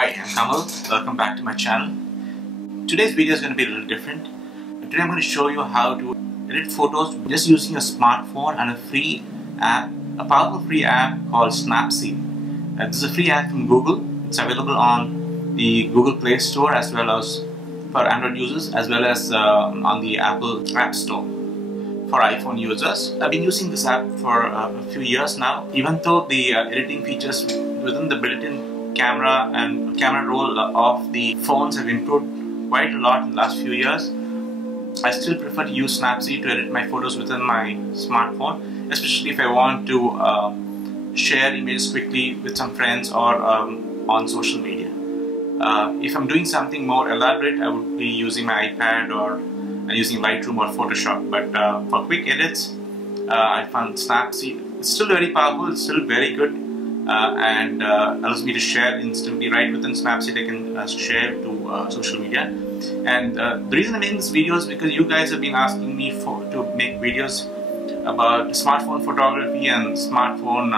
Hi, I'm Kamal. Welcome back to my channel. Today's video is going to be a little different. Today I'm going to show you how to edit photos just using a smartphone and a free app, a powerful free app called Snapseed. This is a free app from Google. It's available on the Google Play Store as well as for Android users, as well as on the Apple App Store for iPhone users. I've been using this app for a few years now. Even though the editing features within the built-in camera and camera roll of the phones have improved quite a lot in the last few years, I still prefer to use Snapseed to edit my photos within my smartphone, especially if I want to share images quickly with some friends or on social media. If I'm doing something more elaborate, I would be using my iPad or using Lightroom or Photoshop. But for quick edits, I found Snapseed. It's still very powerful, it's still very good, and allows me to share instantly. Right within Snapseed, I can share to social media. And the reason I'm making this video is because you guys have been asking me to make videos about smartphone photography and smartphone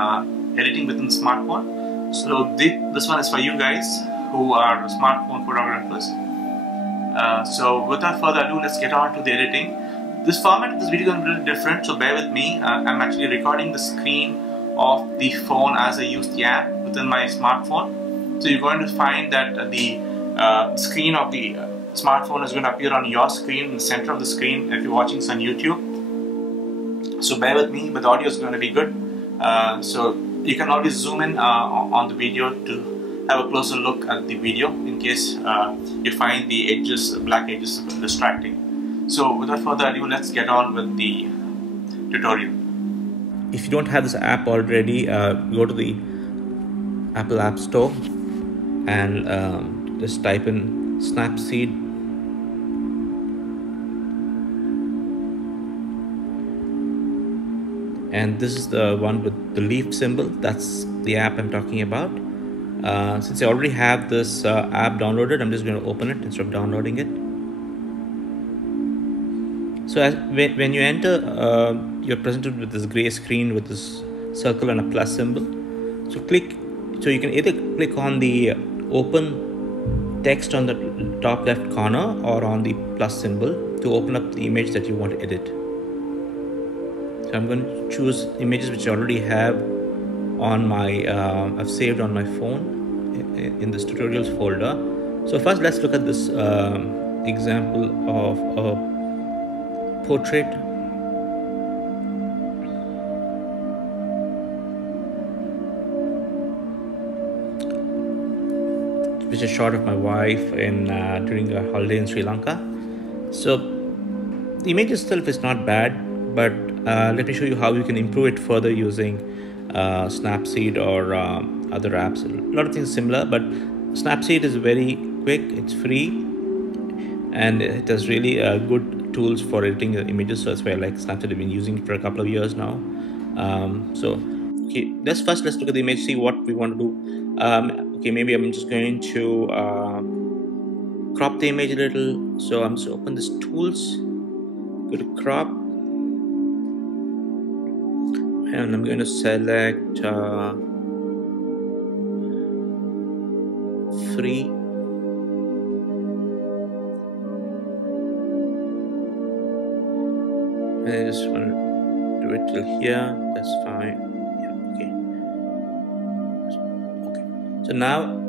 editing within smartphone. So this one is for you guys who are smartphone photographers. So without further ado, let's get on to the editing. This format of this video is going to be a little different, so bear with me. I'm actually recording the screen of the phone as I use the app within my smartphone. So you're going to find that the screen of the smartphone is going to appear on your screen, in the center of the screen if you're watching this on YouTube. So bear with me, but the audio is going to be good. So you can always zoom in on the video to have a closer look at the video in case you find the edges, black edges, distracting. So without further ado, let's get on with the tutorial. If you don't have this app already, go to the Apple App Store and just type in Snapseed. And this is the one with the leaf symbol. That's the app I'm talking about. Since I already have this app downloaded, I'm just going to open it instead of downloading it. So when you enter, you're presented with this gray screen with this circle and a plus symbol. So you can either click on the open text on the top left corner or on the plus symbol to open up the image that you want to edit. So I'm going to choose images which I already have on my I've saved on my phone in this tutorials folder. So first let's look at this example of a portrait. Which is a shot of my wife during a holiday in Sri Lanka. So the image itself is not bad, but let me show you how you can improve it further using Snapseed or other apps. A lot of things similar, but Snapseed is very quick, it's free, and it has really good tools for editing images. So that's why I like Snapseed. I've been using it for a couple of years now. Okay, let's look at the image, see what we want to do. Okay, maybe I'm just going to crop the image a little. So I'm just open this tools, go to crop, and I'm going to select free. And I just want to do it till here. That's fine. Yeah, okay. So now,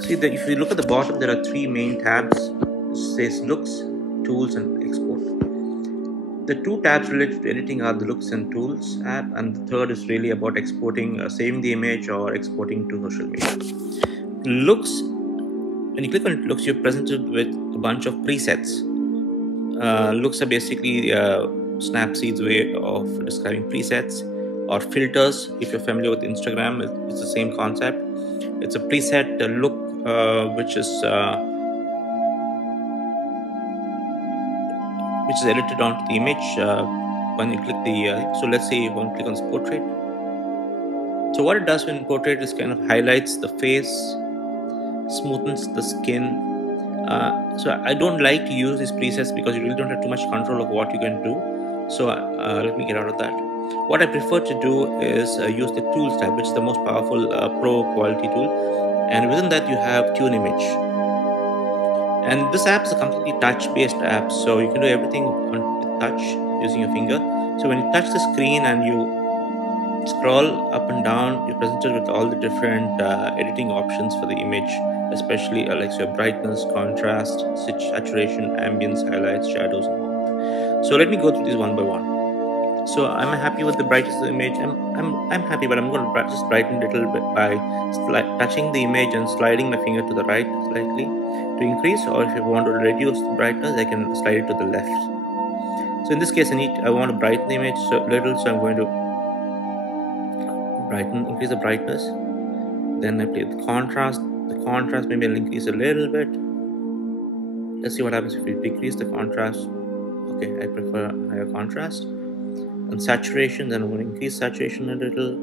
see that if you look at the bottom, there are three main tabs. It says Looks, Tools, and Export. The two tabs related to editing are the Looks and Tools app, and the third is really about exporting, saving the image or exporting to social media. Looks, when you click on Looks, you're presented with a bunch of presets. Looks are basically Snapseed's way of describing presets or filters. If you're familiar with Instagram, it's the same concept. It's a preset look which is edited onto the image when you click the so let's say you want to click on this portrait. So what it does when portrait is kind of highlights the face, smoothens the skin. So I don't like to use these presets because you really don't have too much control of what you can do. So let me get out of that. What I prefer to do is use the Tools tab, which is the most powerful pro quality tool. and within that you have tune image. And this app is a completely touch-based app, so you can do everything on touch using your finger. So when you touch the screen and you scroll up and down, you're presented with all the different editing options for the image, especially like your brightness, contrast, saturation, ambience, highlights, shadows, and more. So let me go through these one by one. So I'm happy with the brightness of the image. I'm happy, but I'm going to just brighten it a little bit by touching the image and sliding my finger to the right slightly to increase, or if you want to reduce the brightness, I can slide it to the left. So in this case, I want to brighten the image a little, so I'm going to increase the brightness. Then I play the contrast. The contrast maybe I'll increase a little bit. Let's see what happens if we decrease the contrast. Okay, I prefer higher contrast. And saturation, then I'm going to increase saturation a little,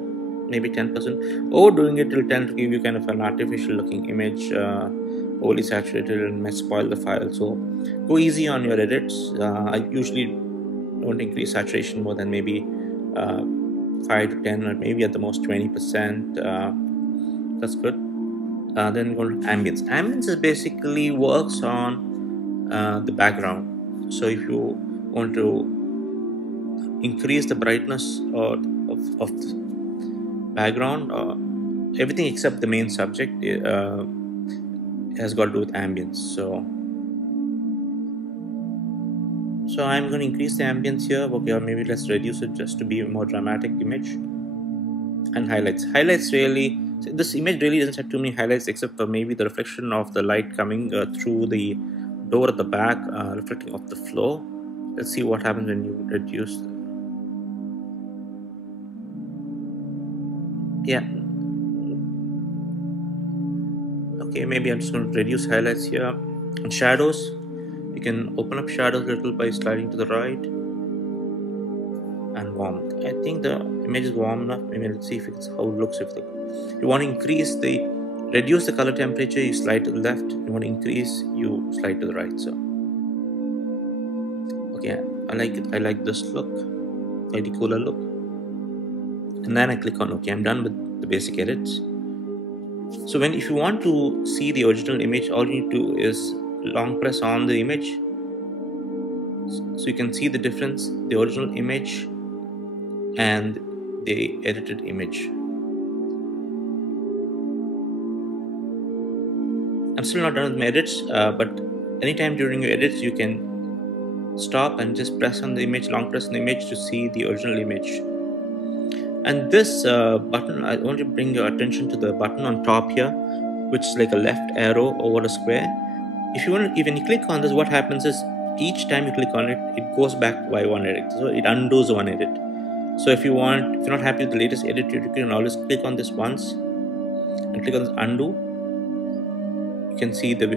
maybe 10%. Overdoing it will tend to give you kind of an artificial looking image, overly saturated, and may spoil the file. So go easy on your edits. I usually don't increase saturation more than maybe 5 to 10, or maybe at the most 20%. That's good. Then go to ambience. Ambience is basically works on the background. So if you want to increase the brightness of the background, everything except the main subject has got to do with ambience. So I'm going to increase the ambience here. Okay, or maybe let's reduce it just to be a more dramatic image. And highlights really, this image really doesn't have too many highlights except for maybe the reflection of the light coming through the door at the back, reflecting off the floor. Let's see what happens when you reduce. Yeah, okay, maybe I'm just going to reduce highlights here. And shadows, you can open up shadows a little by sliding to the right. And warmth, I think the image is warm enough. Maybe let's see if it's how it looks. If you want to reduce the color temperature, you slide to the left. You want to increase, you slide to the right. So okay, I like it. I like this look, slightly cooler look. And then I click on OK. I'm done with the basic edits. So if you want to see the original image, all you need to do is long press on the image, so you can see the difference, the original image and the edited image. I'm still not done with my edits, but anytime during your edits you can stop and just press on the image, long press on the image to see the original image. And this button, I want to bring your attention to the button on top here, which is like a left arrow over a square. When you click on this, what happens is each time you click on it, it goes back by one edit. So it undoes one edit. So if you're not happy with the latest edit, you can always click on this once and click on this undo. You can see the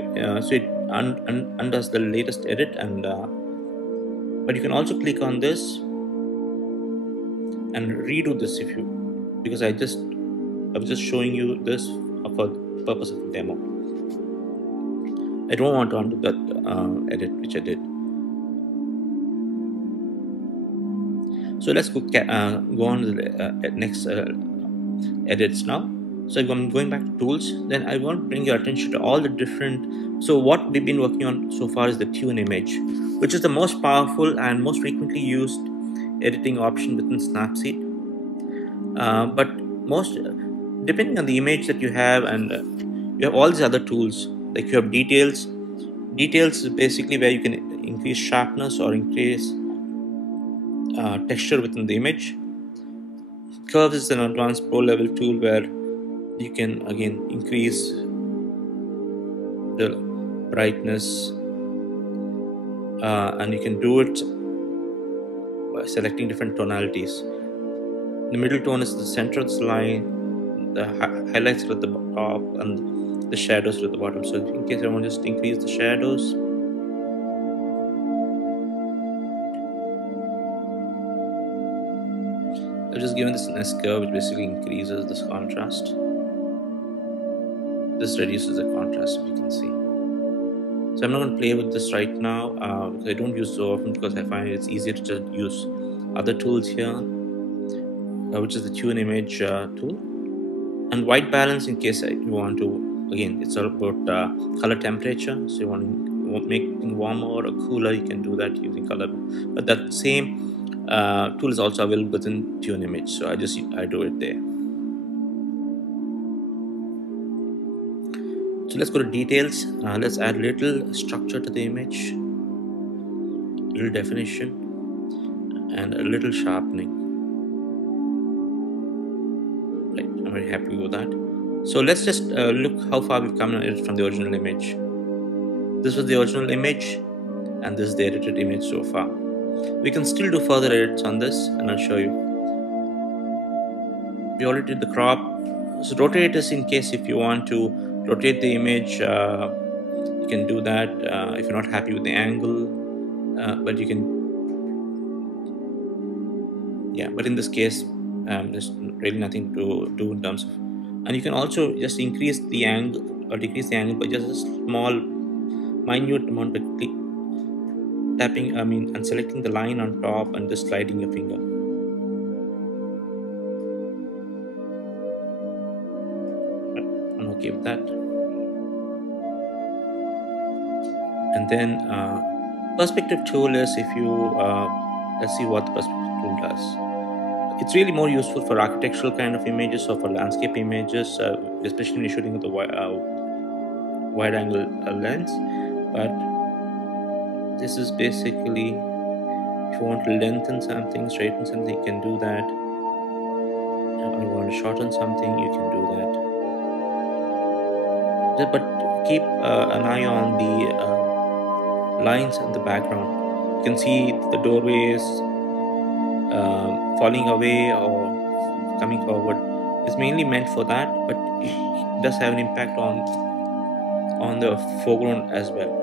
so it undoes the latest edit, and but you can also click on this and redo this because I was just showing you this for the purpose of the demo. I don't want to undo that edit which I did. So let's go on to the next edits now. So I'm going back to tools. Then I want to bring your attention to all the different. So what we've been working on so far is the tune image, which is the most powerful and most frequently used editing option within Snapseed. But depending on the image that you have, and you have all these other tools, like you have details. Details is basically where you can increase sharpness or increase texture within the image. Curves is an advanced pro level tool where you can again increase the brightness, and you can do it by selecting different tonalities. The middle tone is the center of the line, the highlights are at the top, and the shadows are at the bottom. So in case I want to just increase the shadows, I've just given this an S curve, which basically increases this contrast. This reduces the contrast, if you can see. So I'm not going to play with this right now because I don't use so often, because I find it's easier to just use other tools here, which is the tune image tool, and white balance in case you want to again, it's all about color temperature. So you want to make it warmer or cooler, you can do that using color. But that same tool is also available within Tune Image, so I do it there. So let's go to details. Let's add little structure to the image, little definition, and a little sharpening. Right, I'm very happy with that. So let's just look how far we've come from the original image. This was the original image, and this is the edited image so far. We can still do further edits on this, and I'll show you. We already did the crop. So rotate is in case if you want to rotate the image, you can do that if you're not happy with the angle, but you can, yeah, but in this case there's really nothing to do in terms of, and you can also just increase the angle or decrease the angle by just a small minute amount by tapping, and selecting the line on top and just sliding your finger. I'm okay with that. And then perspective tool is, if you let's see what the perspective tool does. It's really more useful for architectural kind of images or for landscape images, especially when you're shooting with a wide angle lens. But this is basically, if you want to lengthen something, straighten something, you can do that. If you want to shorten something, you can do that. But keep an eye on the lines in the background. You can see the doorways falling away or coming forward. It's mainly meant for that, but it does have an impact on the foreground as well.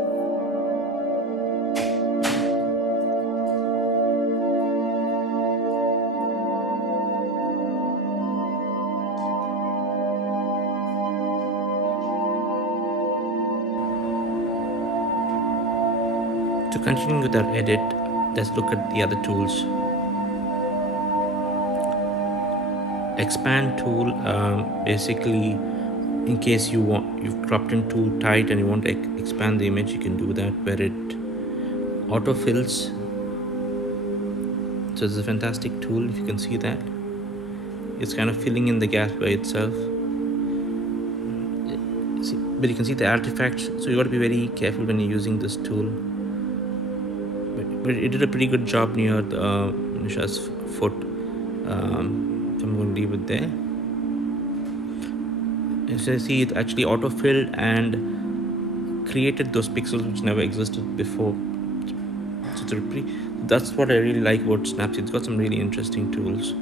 To continue with our edit, let's look at the other tools. Expand tool, basically in case you've cropped in too tight and you want to expand the image, you can do that, where it autofills. So it's a fantastic tool. If you can see that, it's kind of filling in the gap by itself. But you can see the artifacts, so you got to be very careful when you're using this tool. But it did a pretty good job near the Nisha's foot. So I'm going to leave it there. As you see, it actually autofilled and created those pixels which never existed before. So that's what I really like about Snapseed. It's got some really interesting tools.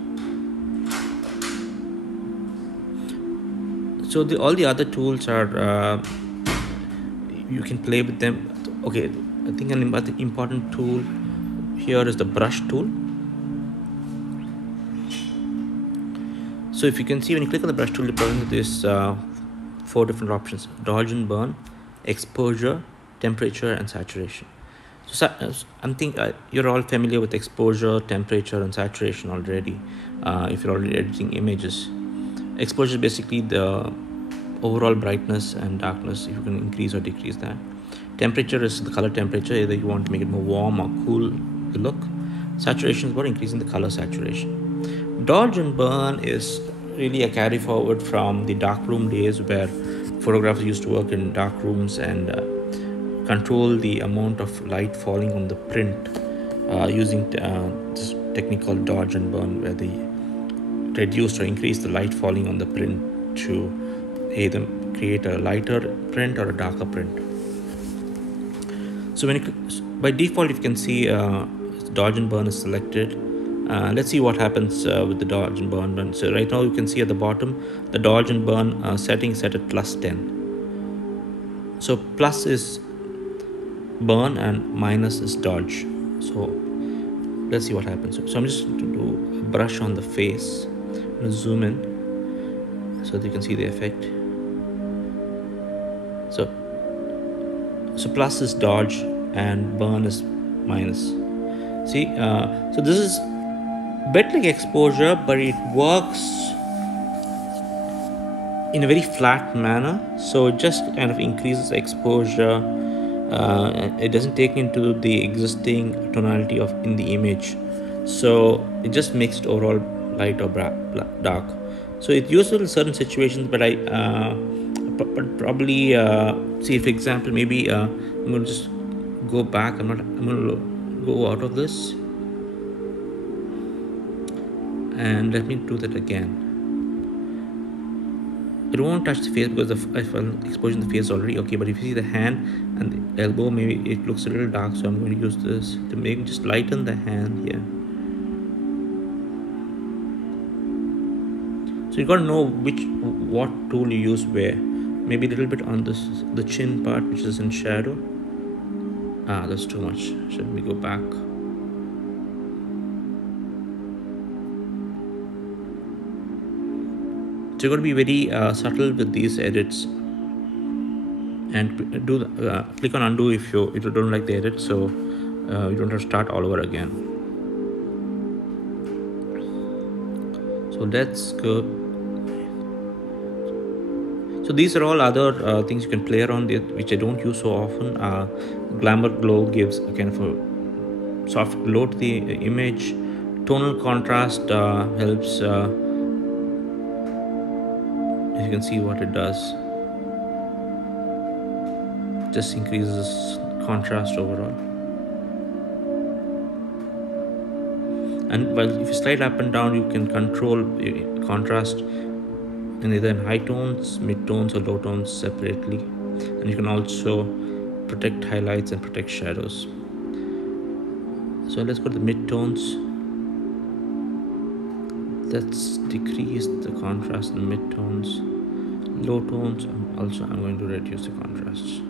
So all the other tools are, you can play with them. Okay, I think an important tool here is the brush tool. So if you can see, when you click on the brush tool, you present this 4 different options: dodge and burn, exposure, temperature, and saturation. So I think you're all familiar with exposure, temperature, and saturation already if you're already editing images. Exposure is basically the overall brightness and darkness, if you can increase or decrease that. Temperature is the color temperature, either you want to make it more warm or cool the look. Saturation is about increasing the color saturation. Dodge and burn is really a carry forward from the darkroom days, where photographers used to work in dark rooms and control the amount of light falling on the print using this technique called dodge and burn, where they reduced or increased the light falling on the print to either create a lighter print or a darker print. So by default, you can see dodge and burn is selected. Let's see what happens with the dodge and burn. So right now you can see at the bottom, the dodge and burn setting set at +10. So plus is burn and minus is dodge. So let's see what happens. So I'm just going to do a brush on the face. I'm going to zoom in so that you can see the effect. So plus is dodge and burn is minus. See, so this is a bit like exposure, but it works in a very flat manner, so it just kind of increases exposure. It doesn't take into the existing tonality of in the image, so it just makes it overall light or dark. So it's useful in certain situations, but but probably see, for example, maybe I'm going to just go back. I'm going to go out of this, and let me do that again. It won't touch the face because I found exposure in the face already. Okay, but if you see the hand and the elbow, maybe it looks a little dark, so I'm going to use this to make just lighten the hand here. So you got to know what tool you use where. Maybe a little bit on the chin part, which is in shadow. That's too much. Should we go back? So you're going to be very subtle with these edits, and do click on undo if you don't like the edit, so you don't have to start all over again. So let's go. So these are all other things you can play around with, which I don't use so often. Glamour glow gives a kind of a soft glow to the image. Tonal contrast helps. You can see what it does. Just increases contrast overall. And while if you slide up and down, you can control contrast in either in high tones, mid tones, or low tones separately. And you can also protect highlights and protect shadows. So let's go to the mid tones. Let's decrease the contrast in mid tones. Low tones, I'm going to reduce the contrasts.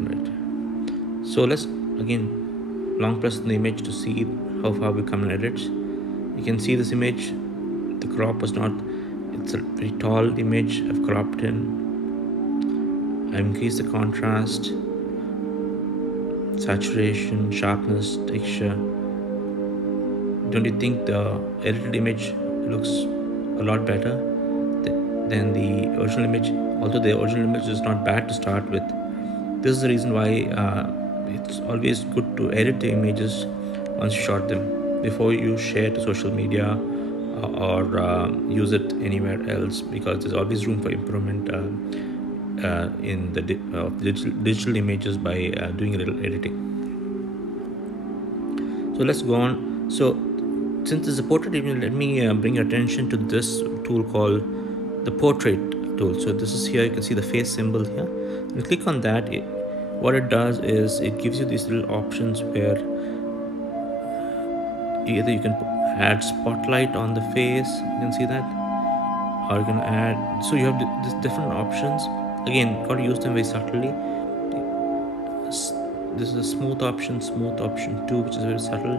Right. So let's again long press the image to see how far we come in edits. You can see this image, the crop was not, it's a very tall image. I've cropped in, I've increased the contrast, saturation, sharpness, texture. Don't you think the edited image looks a lot better than the original image? Although the original image is not bad to start with. This is the reason why it's always good to edit the images once you shot them before you share to social media or use it anywhere else, because there's always room for improvement in the digital images by doing a little editing. So let's go on. So since it's a portrait image, let me bring your attention to this tool called the portrait tool. So this is here, you can see the face symbol here. When you click on that, what it does is it gives you these little options where either you can add spotlight on the face, you can see that, or you can add, so you have these different options. Again, got to use them very subtly. This is a smooth option 2, which is very subtle.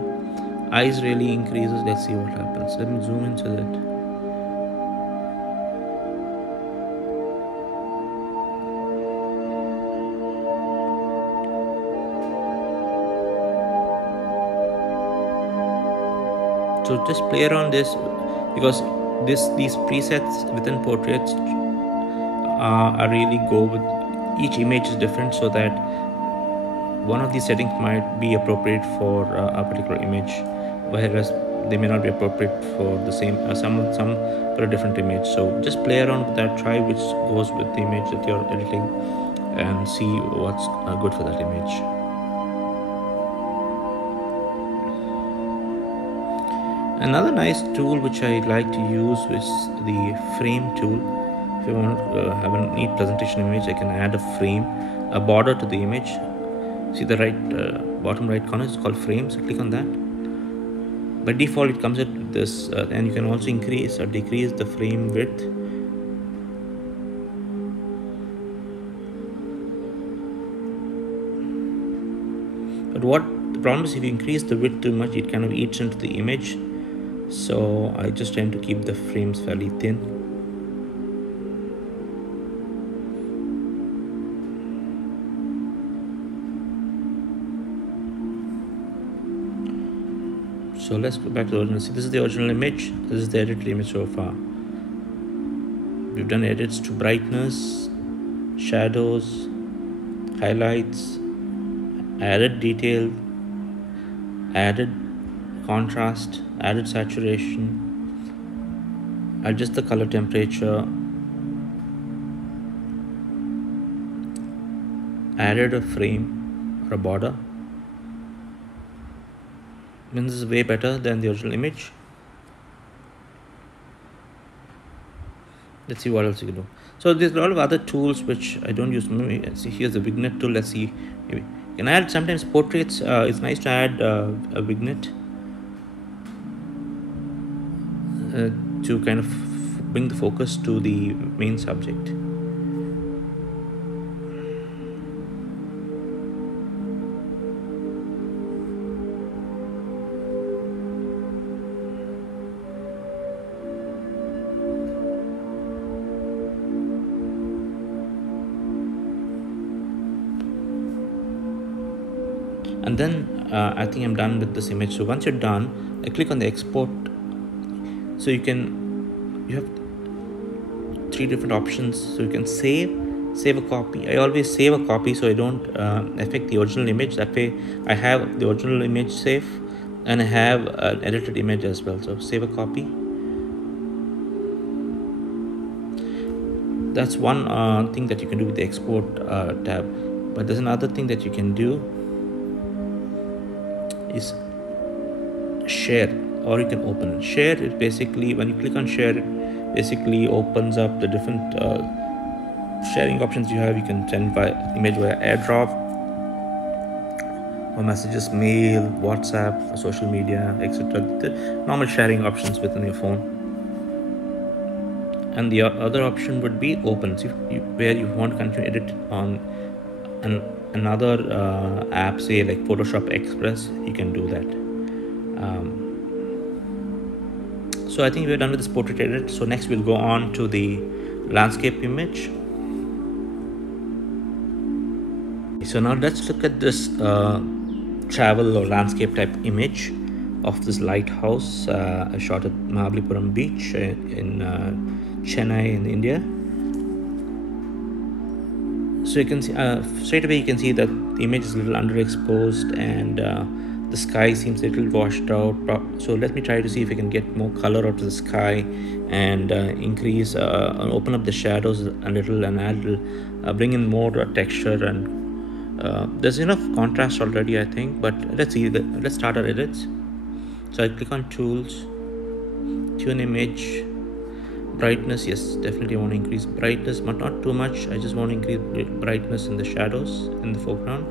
Eyes really increases. Let's see what happens. Let me zoom into that. So just play around this, because these presets within portraits are really go with each image is different, so that one of these settings might be appropriate for a particular image, whereas they may not be appropriate for the same some for a different image. So just play around with that, try which goes with the image that you're editing, and see what's good for that image. Another nice tool which I like to use is the frame tool. If I want to have a neat presentation image, I can add a frame, a border to the image. See the bottom right corner is called frame, so click on that. By default it comes with this, and you can also increase or decrease the frame width. But what the problem is, if you increase the width too much, it kind of eats into the image. So I just tend to keep the frames fairly thin. So let's go back to the original. See, this is the original image. This is the edited image so far. We've done edits to brightness, shadows, highlights, added detail, added contrast, added saturation, adjust the color temperature, added a frame or a border. I mean, this is way better than the original image. Let's see what else you can do. So there's a lot of other tools which I don't use. Maybe, see, here's the vignette tool. Let's see. Maybe you can add sometimes portraits. It's nice to add a vignette to kind of bring the focus to the main subject. And then I think I'm done with this image. So once you're done, I click on the export. So you have 3 different options. So you can save a copy. I always save a copy so I don't affect the original image. That way I have the original image safe and I have an edited image as well. So save a copy. That's one thing that you can do with the export tab. But there's another thing that you can do is share, or you can open. Share is basically, when you click on share, it basically opens up the different sharing options you have. You can send image via airdrop, or messages, mail, WhatsApp, social media, etc. The normal sharing options within your phone. And the other option would be open, where you want to continue edit on another app, say like Photoshop Express. You can do that. So I think we're done with this portrait edit. So next we'll go on to the landscape image. So now let's look at this travel or landscape type image of this lighthouse. I shot at Mahabalipuram beach in Chennai in India. So you can see straight away you can see that the image is a little underexposed and the sky seems a little washed out. So let me try to see if I can get more color out of the sky and increase open up the shadows a little and add bring in more texture, and there's enough contrast already, I think. But let's see, let's start our edits. So I click on tools, tune image, brightness. Yes, definitely want to increase brightness, but not too much. I just want to increase brightness in the shadows in the foreground.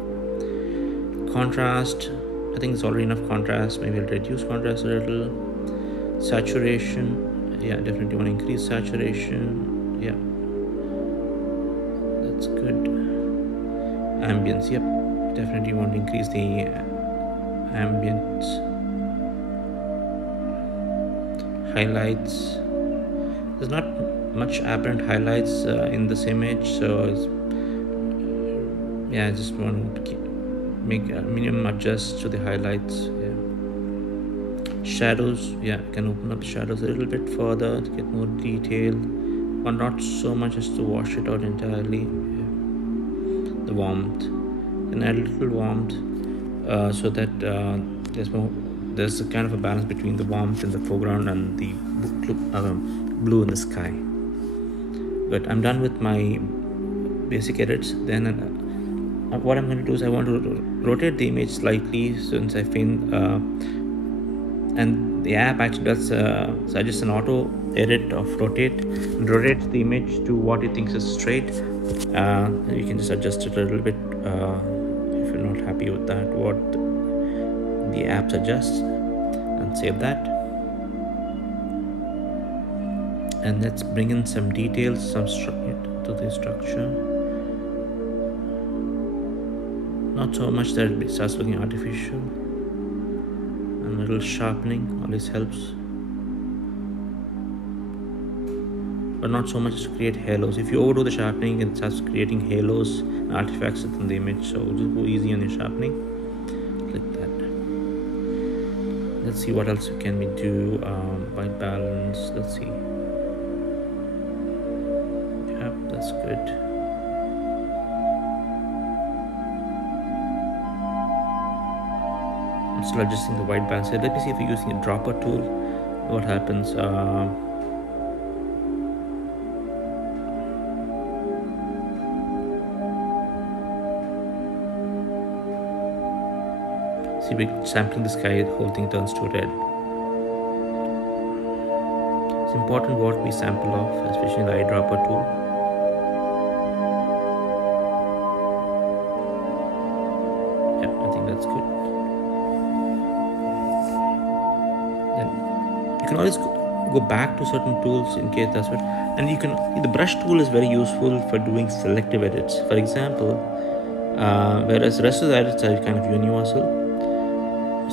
Contrast, I think it's already enough contrast. Maybe I'll reduce contrast a little. Saturation, yeah, definitely want to increase saturation. Yeah, that's good. Ambience, yep, definitely want to increase the ambience. Highlights, there's not much apparent highlights in this image, so yeah, I just want to make a minimum adjust to the highlights. Yeah, shadows, yeah, I can open up the shadows a little bit further to get more detail, but not so much as to wash it out entirely. Yeah. The warmth, can add a little warmth so that there's a kind of a balance between the warmth in the foreground and the blue in the sky. But I'm done with my basic edits. Then what I'm going to do is I want to rotate the image slightly, since I find and the app actually does suggest an auto edit of rotate, and rotates the image to what it thinks is straight. You can just adjust it a little bit if you're not happy with that, what the app suggests, and save that. And let's bring in some details, some to the structure. Not so much that it starts looking artificial, and a little sharpening always helps, but not so much to create halos. If you overdo the sharpening, it starts creating halos and artifacts within the image. So just go easy on your sharpening, like that. Let's see what else can we do. White balance, let's see. Yep, that's good. I'm still adjusting the white balance here. Let me see if we're using a dropper tool, what happens. See, we're sampling the sky, the whole thing turns to red. It's important what we sample off, especially the eyedropper tool. Yeah, I think that's good. Then you can always go back to certain tools in case that's what. And you can, the brush tool is very useful for doing selective edits. For example, whereas the rest of the edits are kind of universal.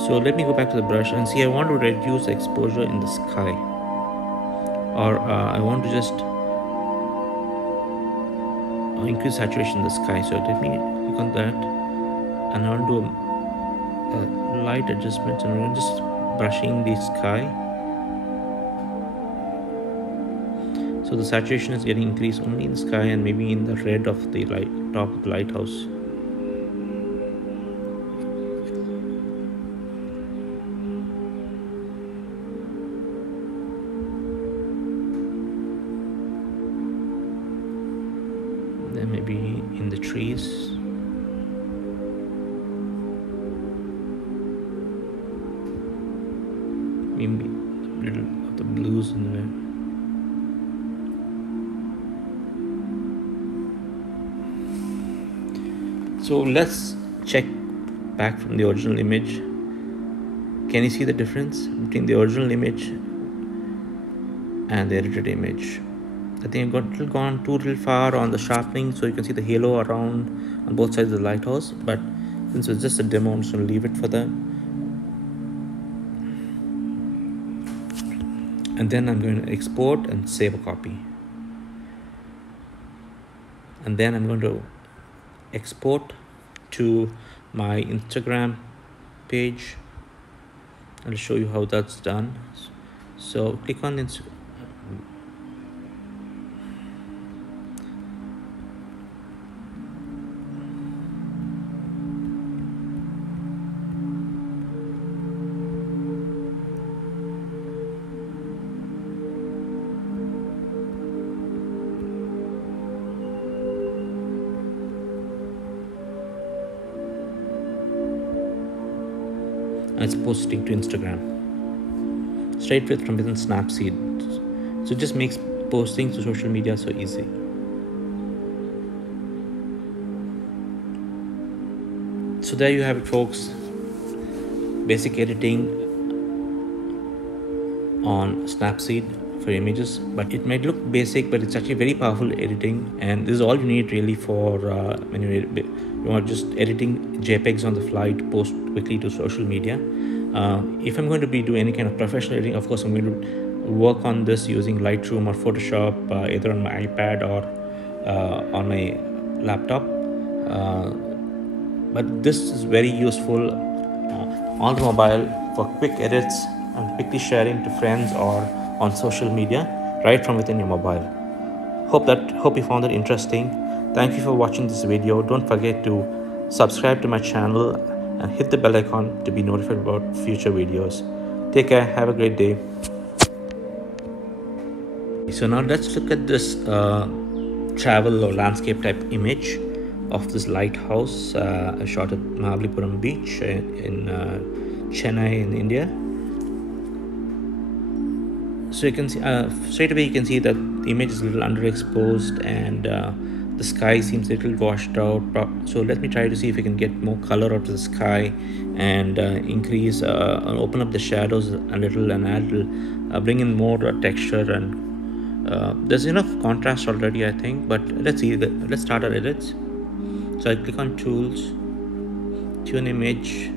So let me go back to the brush and see, I want to reduce exposure in the sky, or I want to just increase saturation in the sky. So let me click on that and I want to do a light adjustment, and we're just brushing the sky. So the saturation is getting increased only in the sky and maybe in the red of the top of the lighthouse. Then maybe in the trees. Maybe a little of the blues in there. So let's check back from the original image. Can you see the difference between the original image and the edited image? I think I've gone too little far on the sharpening, so you can see the halo around on both sides of the lighthouse. But since it's just a demo, I'm just going to leave it for them. And then I'm going to export and save a copy. And then I'm going to export to my Instagram page. I'll show you how that's done. So click on Instagram. It's posting to Instagram straight from within Snapseed. So it just makes posting to social media so easy. So there you have it, folks. Basic editing on Snapseed for images, but it might look basic, but it's actually very powerful editing, and this is all you need really for when you are just editing JPEGs on the fly to post quickly to social media. If I'm going to be doing any kind of professional editing, of course I'm going to work on this using Lightroom or Photoshop, either on my iPad or on my laptop. But this is very useful on the mobile for quick edits and quickly sharing to friends or on social media right from within your mobile. Hope you found that interesting. Thank you for watching this video. Don't forget to subscribe to my channel and hit the bell icon to be notified about future videos. Take care. Have a great day. So now let's look at this travel or landscape type image of this lighthouse I shot at Mahabalipuram beach in Chennai in India. So you can see straight away, you can see that the image is a little underexposed and the sky seems a little washed out. So let me try to see if we can get more color out of the sky and increase open up the shadows a little and add bring in more texture, and there's enough contrast already, I think. But let's see, let's start our edits. So I click on tools, tune image,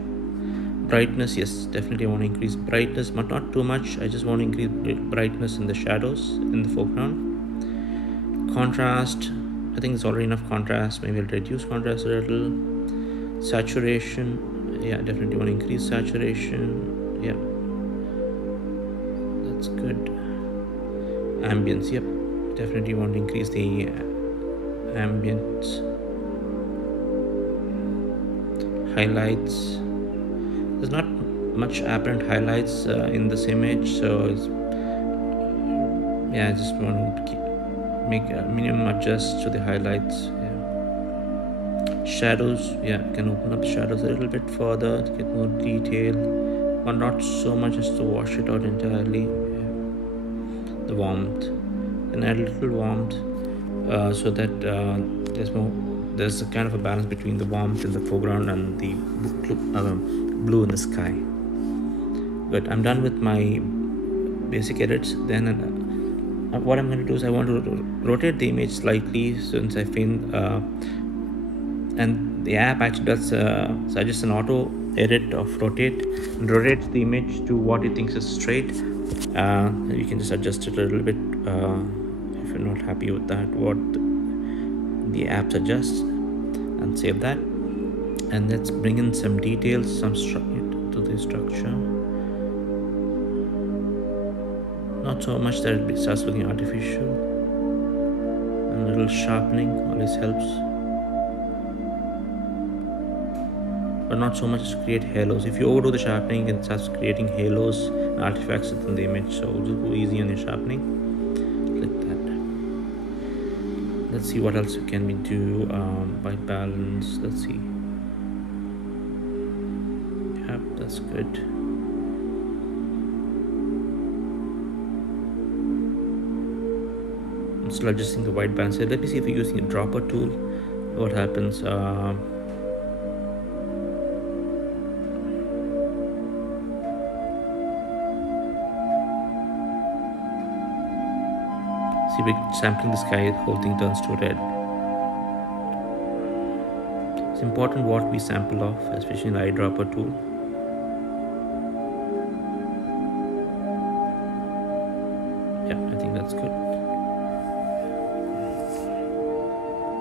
brightness. Yes, definitely I want to increase brightness, but not too much. I just want to increase brightness in the shadows in the foreground. Contrast, I think it's already enough contrast. Maybe I'll reduce contrast a little. Saturation, yeah, definitely want to increase saturation. Yeah, that's good. Ambience, yep, definitely want to increase the ambience. Highlights, there's not much apparent highlights in this image, so it's, yeah, I just want to make a minimum adjust to the highlights. Shadows, yeah, can open up the shadows a little bit further to get more detail, but not so much as to wash it out entirely. The warmth, and add a little warmth so that there's a kind of a balance between the warmth in the foreground and the blue in the sky. But I'm done with my basic edits. Then what I'm going to do is I want to rotate the image slightly, since I find and the app actually does suggest an auto edit of rotate, and rotates the image to what it thinks is straight. You can just adjust it a little bit if you're not happy with that, what the app suggests, and save that. And let's bring in some details, some to the structure. Not so much that it starts looking artificial, and a little sharpening always helps, but not so much as to create halos. If you overdo the sharpening, it starts creating halos and artifacts within the image, so just go easy on your sharpening like that. Let's see what else can we do. White balance, let's see. Yep, that's good. I'm still adjusting the white balance. Let me see if we're using a dropper tool, what happens. See, we're sampling the sky, the whole thing turns to red. It's important what we sample off, especially in the eyedropper tool. Yeah, I think that's good.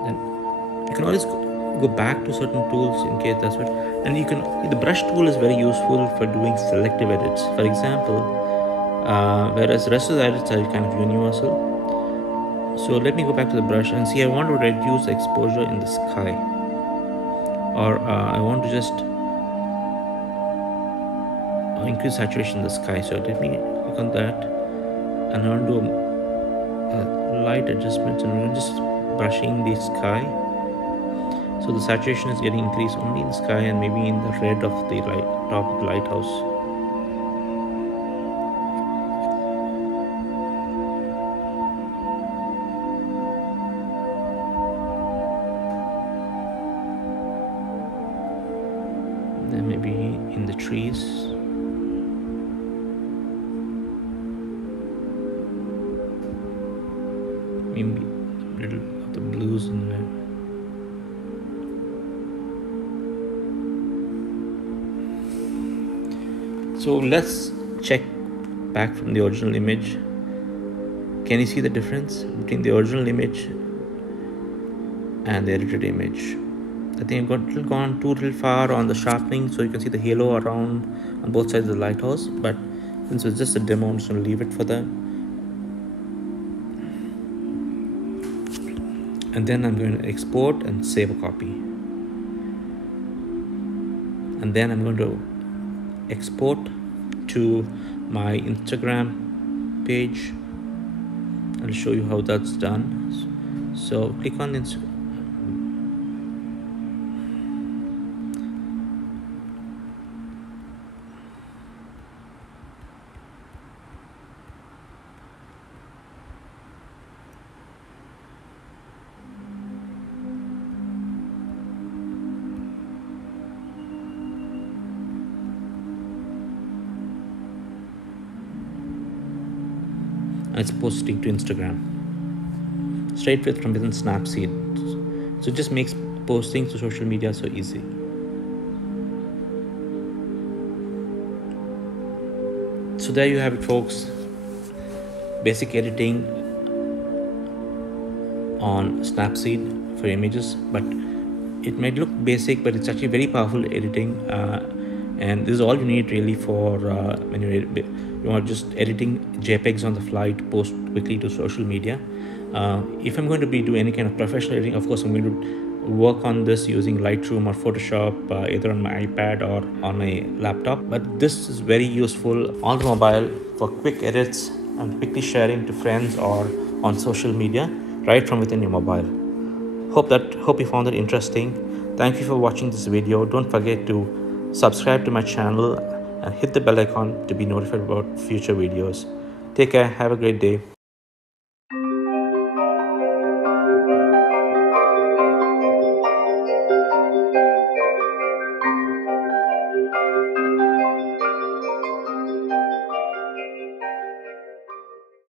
Then you can always go back to certain tools in case that's what. And the brush tool is very useful for doing selective edits. For example, whereas the rest of the edits are kind of universal. So let me go back to the brush and see, I want to reduce exposure in the sky, or I want to just increase saturation in the sky. So let me click on that, and I want to do a light adjustments, and we're just brushing the sky. So the saturation is getting increased only in the sky and maybe in the red of the top of the lighthouse. Then maybe in the trees. Maybe a little of the blues in there. So let's check back from the original image. Can you see the difference between the original image and the edited image? I think I've gone too far on the sharpening, so you can see the halo around on both sides of the lighthouse. But since it's just a demo, I'm just going to leave it for that. And then I'm going to export and save a copy. And then I'm going to export to my Instagram page. I'll show you how that's done. So click on Instagram. And it's posting to Instagram straight from within Snapseed. So it just makes posting to social media so easy. So there you have it, folks. Basic editing on Snapseed for images, but it might look basic, but it's actually very powerful editing. And this is all you need really for when you are just editing JPEGs on the fly to post quickly to social media. If I'm going to be doing any kind of professional editing, of course I'm going to work on this using Lightroom or Photoshop, either on my iPad or on my laptop. But this is very useful on the mobile for quick edits and quickly sharing to friends or on social media right from within your mobile. Hope you found it interesting. Thank you for watching this video. Don't forget to subscribe to my channel and hit the bell icon to be notified about future videos. Take care. Have a great day.